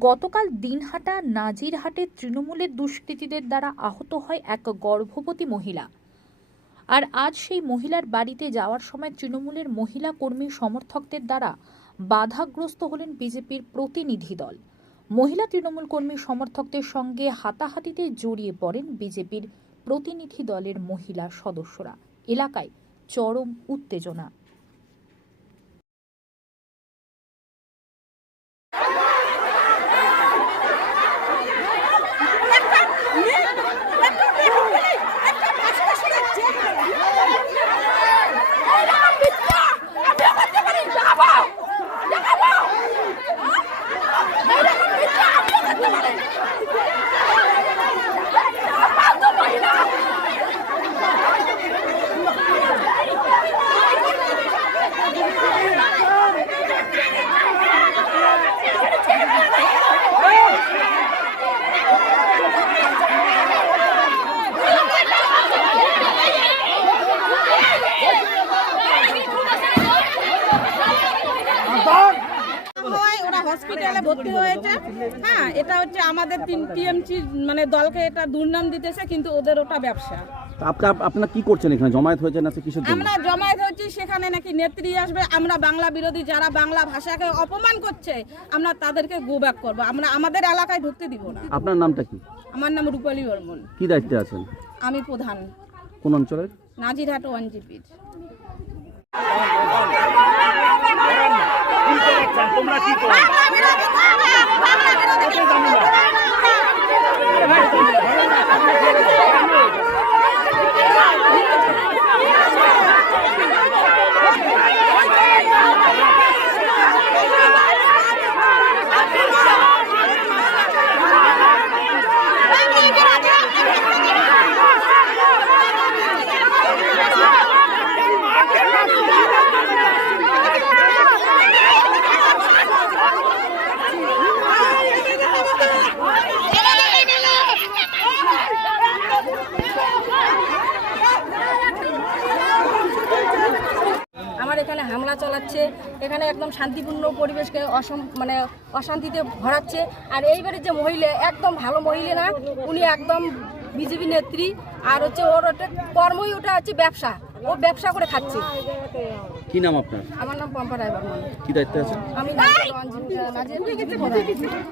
গতকাল দিনহাটা নাজিরহাটে তৃণমূলের দুষ্কৃতীদের দ্বারা আহত হয় এক গর্ভবতী মহিলা। আর আজ সেই মহিলার বাড়িতে যাওয়ার সময় তৃণমূলের মহিলা কর্মী সমর্থকদের দ্বারা বাধাগ্রস্ত হলেন বিজেপির প্রতিনিধি দল। মহিলা তৃণমূল কর্মী সমর্থকদের সঙ্গে হাতাহাতিতে জড়িয়ে পড়েন বিজেপির প্রতিনিধি দলের মহিলা সদস্যরা। এলাকায় চরম উত্তেজনা। হসপিটালে ভর্তি হয়েছে। হ্যাঁ এটা হচ্ছে আমাদের টিএমসি মানে দলকে এটা দুর্নাম দিতেছে কিন্তু ওদের ওটা ব্যবসা। আপনারা কি করছেন এখানে? জমায়েত হয়েছে না কিসের আমরা জমায়েত হচ্ছি সেখানে নাকি নেত্রী আসবে। আমরা বাংলা বিরোধী যারা বাংলা ভাষাকে অপমান করছে আমরা তাদেরকে গো ব্যাক করব। আমরা আমাদের এলাকায় ঢুকতে দিব না। আপনার নামটা কি? আমার নাম রূপালী বর্মন। কি দায়িত্বে আছেন? আমি প্রধান। কোন অঞ্চলের? নাজিরহাট ওয়ান জিপির তোমরা কি করো? আমার এখানে হামলা চালাচ্ছে এখানে একদম শান্তিপূর্ণ পরিবেশকে অসম মানে অশান্তিতে ভরাচ্ছে। আর এইবারে যে মহিলা একদম ভালো মহিলা না উনি একদম বিজেপি নেত্রী। আর হচ্ছে ওর একটা কর্মই ওটা হচ্ছে ব্যবসা। ও ব্যবসা করে খাচ্ছে। কি নাম আপনার? আমার নাম পম্পা রায় বর্মন। কি দায়িত্ব আছে আমি